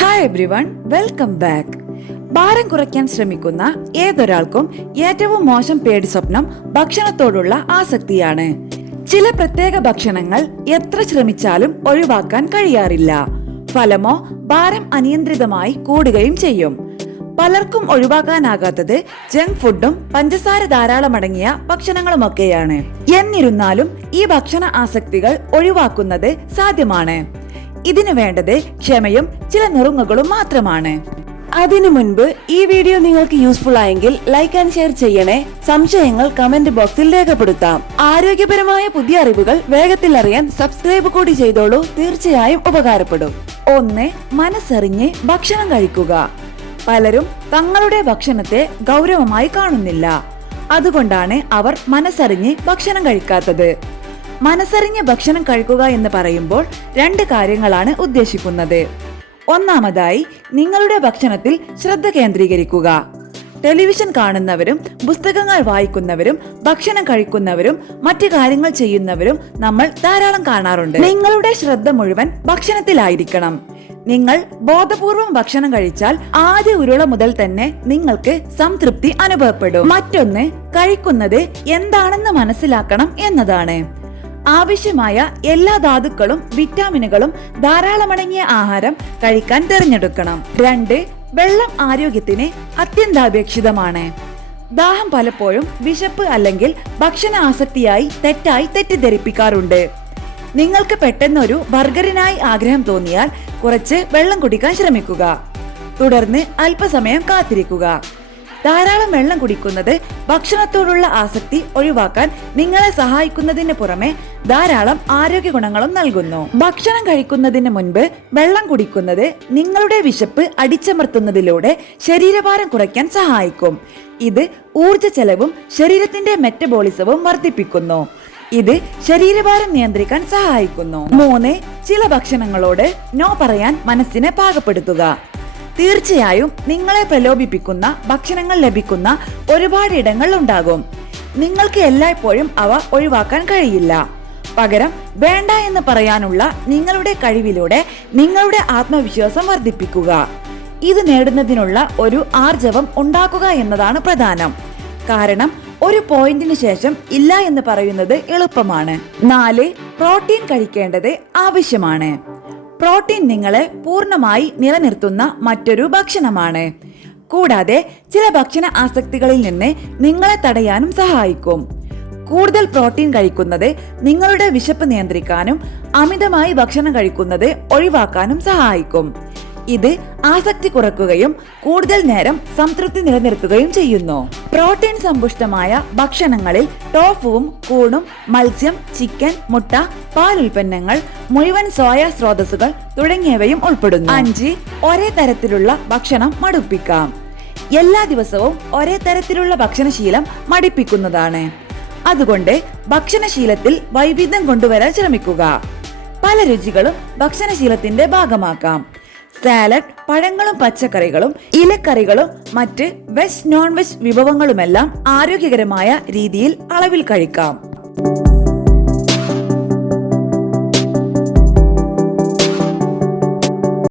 Hi everyone, welcome back. ഭാരം കുറയ്ക്കാൻ ശ്രമിക്കുന്ന ഏതൊരാൾക്കും ഏറ്റവും മോശം പേടി സ്വപ്നം ഭക്ഷണത്തോടുള്ള ആസക്തിയാണ്. ചില പ്രത്യേക ഭക്ഷണങ്ങൾ എത്ര ശ്രമിച്ചാലും ഒഴിവാക്കാൻ കഴിയാറില്ല. ഫലമോ ഭാരം അനിയന്ത്രിതമായി കൂടുകയും ചെയ്യും. പലർക്കും ഒഴിവാക്കാനാകാത്തത് ജങ്ക് ഫുഡും പഞ്ചസാര ധാരാളം അടങ്ങിയ ഭക്ഷണങ്ങളുമൊക്കെയാണ്. എന്നിരുന്നാലും ഈ ഭക്ഷണ ആസക്തികൾ ഒഴിവാക്കുന്നത് സാധ്യമാണ്. ഇതിനു വേണ്ടത് ക്ഷമയും ചില നുറുങ്ങുകളും മാത്രമാണ്. അതിനു മുൻപ് ഈ വീഡിയോ നിങ്ങൾക്ക് യൂസ്ഫുൾ ആയെങ്കിൽ ലൈക്ക് ആൻഡ് ഷെയർ ചെയ്യണേ. സംശയങ്ങൾ കമന്റ് ബോക്സിൽ രേഖപ്പെടുത്താം. ആരോഗ്യപരമായ പുതിയ അറിവുകൾ വേഗത്തിൽ അറിയാൻ സബ്സ്ക്രൈബ് കൂടി ചെയ്തോളൂ. തീർച്ചയായും ഉപകാരപ്പെടും. 1. മനസ്സറിഞ്ഞ് ഭക്ഷണം കഴിക്കുക. പലരും തങ്ങളുടെ ഭക്ഷണത്തെ ഗൗരവമായി കാണുന്നില്ല. അതുകൊണ്ടാണ് അവർ മനസ്സറിഞ്ഞ് ഭക്ഷണം കഴിക്കാത്തത്. മനസ്സറിഞ്ഞ് ഭക്ഷണം കഴിക്കുക എന്ന് പറയുമ്പോൾ 2 കാര്യങ്ങളാണ് ഉദ്ദേശിക്കുന്നത്. ഒന്നാമതായി, നിങ്ങളുടെ ഭക്ഷണത്തിൽ ശ്രദ്ധ കേന്ദ്രീകരിക്കുക. ടെലിവിഷൻ കാണുന്നവരും പുസ്തകങ്ങൾ വായിക്കുന്നവരും ഭക്ഷണം കഴിക്കുന്നവരും മറ്റു കാര്യങ്ങൾ ചെയ്യുന്നവരും നമ്മൾ ധാരാളം കാണാറുണ്ട്. നിങ്ങളുടെ ശ്രദ്ധ മുഴുവൻ ഭക്ഷണത്തിലായിരിക്കണം. നിങ്ങൾ ബോധപൂർവം ഭക്ഷണം കഴിച്ചാൽ ആദ്യ ഉരുള മുതൽ തന്നെ നിങ്ങൾക്ക് സംതൃപ്തി അനുഭവപ്പെടും. മറ്റൊന്ന്, കഴിക്കുന്നത് എന്താണെന്ന് മനസ്സിലാക്കണം എന്നതാണ്. ആവശ്യമായ എല്ലാ ധാതുക്കളും വിറ്റാമിനുകളും ധാരാളമടങ്ങിയ ആഹാരം കഴിക്കാൻ തിരഞ്ഞെടുക്കണം. 2. വെള്ളം ആരോഗ്യത്തിന് അത്യന്താപേക്ഷിതമാണ്. ദാഹം പലപ്പോഴും വിശപ്പ് അല്ലെങ്കിൽ ഭക്ഷണ ആസക്തിയായി തെറ്റായി തെറ്റിദ്ധരിപ്പിക്കാറുണ്ട്. നിങ്ങൾക്ക് പെട്ടെന്നൊരു ബർഗറിനായി ആഗ്രഹം തോന്നിയാൽ കുറച്ച് വെള്ളം കുടിക്കാൻ ശ്രമിക്കുക. തുടർന്ന് അല്പസമയം കാത്തിരിക്കുക. ധാരാളം വെള്ളം കുടിക്കുന്നത് ഭക്ഷണത്തോടുള്ള ആസക്തി ഒഴിവാക്കാൻ നിങ്ങളെ സഹായിക്കുന്നതിന് പുറമെ ധാരാളം ആരോഗ്യ ഗുണങ്ങളും നൽകുന്നു. ഭക്ഷണം കഴിക്കുന്നതിന് മുൻപ് വെള്ളം കുടിക്കുന്നത് നിങ്ങളുടെ വിശപ്പ് അടിച്ചമർത്തുന്നതിലൂടെ ശരീരഭാരം കുറയ്ക്കാൻ സഹായിക്കും. ഇത് ഊർജ്ജ ചെലവും ശരീരത്തിന്റെ മെറ്റബോളിസവും വർദ്ധിപ്പിക്കുന്നു. ഇത് ശരീരഭാരം നിയന്ത്രിക്കാൻ സഹായിക്കുന്നു. 3. ചില ഭക്ഷണങ്ങളോട് നോ പറയാൻ മനസ്സിനെ പാകപ്പെടുത്തുക. തീർച്ചയായും നിങ്ങളെ പ്രലോഭിപ്പിക്കുന്ന ഭക്ഷണങ്ങൾ ലഭിക്കുന്ന ഒരുപാട് ഇടങ്ങൾ ഉണ്ടാകും. നിങ്ങൾക്ക് എല്ലായ്പ്പോഴും അവ ഒഴിവാക്കാൻ കഴിയില്ല. പകരം വേണ്ട എന്ന് പറയാനുള്ള നിങ്ങളുടെ കഴിവിലൂടെ നിങ്ങളുടെ ആത്മവിശ്വാസം വർദ്ധിപ്പിക്കുക. ഇത് നേടുന്നതിനുള്ള ഒരു ആർജവം ഉണ്ടാക്കുക എന്നതാണ് പ്രധാനം. കാരണം ഒരു പോയിന്റിന് ശേഷം ഇല്ല എന്ന് പറയുന്നത് എളുപ്പമാണ്. 4. പ്രോട്ടീൻ കഴിക്കേണ്ടത് ആവശ്യമാണ്. പ്രോട്ടീൻ നിങ്ങളെ പൂർണ്ണമായി നിലനിർത്തുന്ന മറ്റൊരു ഭക്ഷണമാണ്. കൂടാതെ ചില ഭക്ഷണ ആസക്തികളിൽ നിന്ന് നിങ്ങളെ തടയാനും സഹായിക്കും. കൂടുതൽ പ്രോട്ടീൻ കഴിക്കുന്നത് നിങ്ങളുടെ വിശപ്പ് നിയന്ത്രിക്കാനും അമിതമായി ഭക്ഷണം കഴിക്കുന്നത് ഒഴിവാക്കാനും സഹായിക്കും. ഇത് ആസക്തി കുറയ്ക്കുകയും കൂടുതൽ നേരം സംതൃപ്തി നിലനിർത്തുകയും ചെയ്യുന്നു. പ്രോട്ടീൻ സമ്പുഷ്ടമായ ഭക്ഷണങ്ങളിൽ ടോഫുവും കൂണും മത്സ്യം, ചിക്കൻ, മുട്ട, പാലുൽപ്പന്നങ്ങൾ, മുഴുവൻ സോയ സ്രോതസ്സുകൾ തുടങ്ങിയവയും ഉൾപ്പെടുന്നു. 5. ഒരേ തരത്തിലുള്ള ഭക്ഷണം മടുപ്പിക്കാം. എല്ലാ ദിവസവും ഒരേ തരത്തിലുള്ള ഭക്ഷണശീലം മടുപ്പിക്കുന്നതാണ്. അതുകൊണ്ട് ഭക്ഷണശീലത്തിൽ വൈവിധ്യം കൊണ്ടുവരാൻ ശ്രമിക്കുക. പല രുചികളും ഭക്ഷണശീലത്തിന്റെ ഭാഗമാക്കാം. സാലഡ്, പഴങ്ങളും പച്ചക്കറികളും ഇലക്കറികളും മറ്റ് വെജ് നോൺ വെജ് വിഭവങ്ങളുമെല്ലാം ആരോഗ്യകരമായ രീതിയിൽ അളവിൽ കഴിക്കാം.